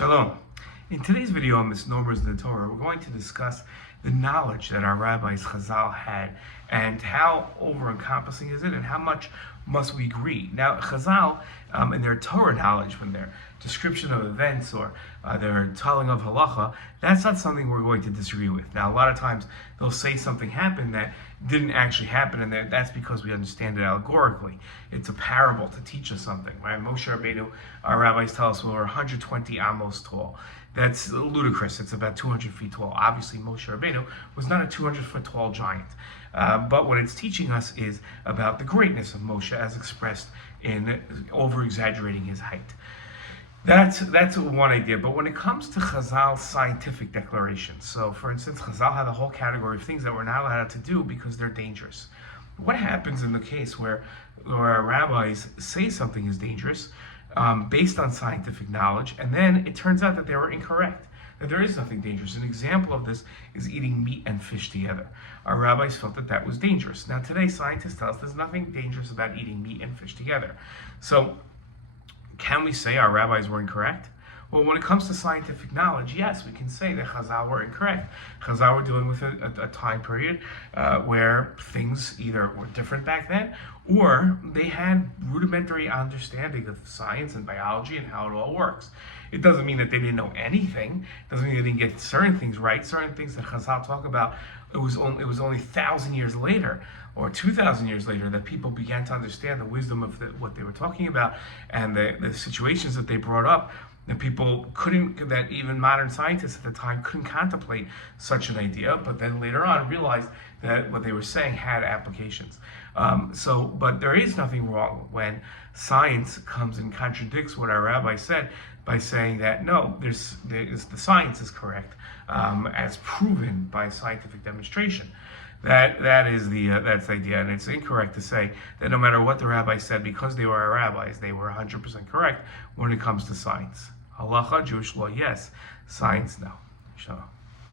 Shalom. In today's video on Misnomers in the Torah, we're going to discuss the knowledge that our rabbis Chazal had and how over-encompassing is it and how much must we agree. Now, Chazal, in their Torah knowledge, when their description of events or their telling of halacha, that's not something we're going to disagree with. Now, a lot of times they'll say something happened that didn't actually happen, and that's because we understand it allegorically. It's a parable to teach us something, right? Moshe Rabbeinu, our rabbis tell us, we're 120 amos tall. That's ludicrous. It's about 200 feet tall. Obviously, Moshe Rabbeinu was not a 200-foot tall giant. But what it's teaching us is about the greatness of Moshe as expressed in over-exaggerating his height. That's one idea. But when it comes to Chazal's scientific declarations, so for instance, Chazal had a whole category of things that we're not allowed to do because they're dangerous. What happens in the case where our rabbis say something is dangerous based on scientific knowledge, and then it turns out that they were incorrect, that there is nothing dangerous? An example of this is eating meat and fish together. Our rabbis felt that that was dangerous. Now today, scientists tell us there's nothing dangerous about eating meat and fish together. So can we say our rabbis were incorrect? Well, when it comes to scientific knowledge, yes, we can say that Chazal were incorrect. Chazal were dealing with a time period where things either were different back then, or they had rudimentary understanding of science and biology and how it all works. It doesn't mean that they didn't know anything. It doesn't mean they didn't get certain things right. Certain things that Chazal talk about, it was only 1,000 years later or 2,000 years later that people began to understand the wisdom of what they were talking about and the situations that they brought up. And people that even modern scientists at the time couldn't contemplate such an idea, but then later on realized that what they were saying had applications. But there is nothing wrong when science comes and contradicts what our rabbi said by saying that no, the science is correct, as proven by scientific demonstration. That's the idea, and it's incorrect to say that no matter what the rabbi said, because they were our rabbis, they were 100% correct when it comes to science. Halacha, Jewish law, yes. Science, no. Shalom.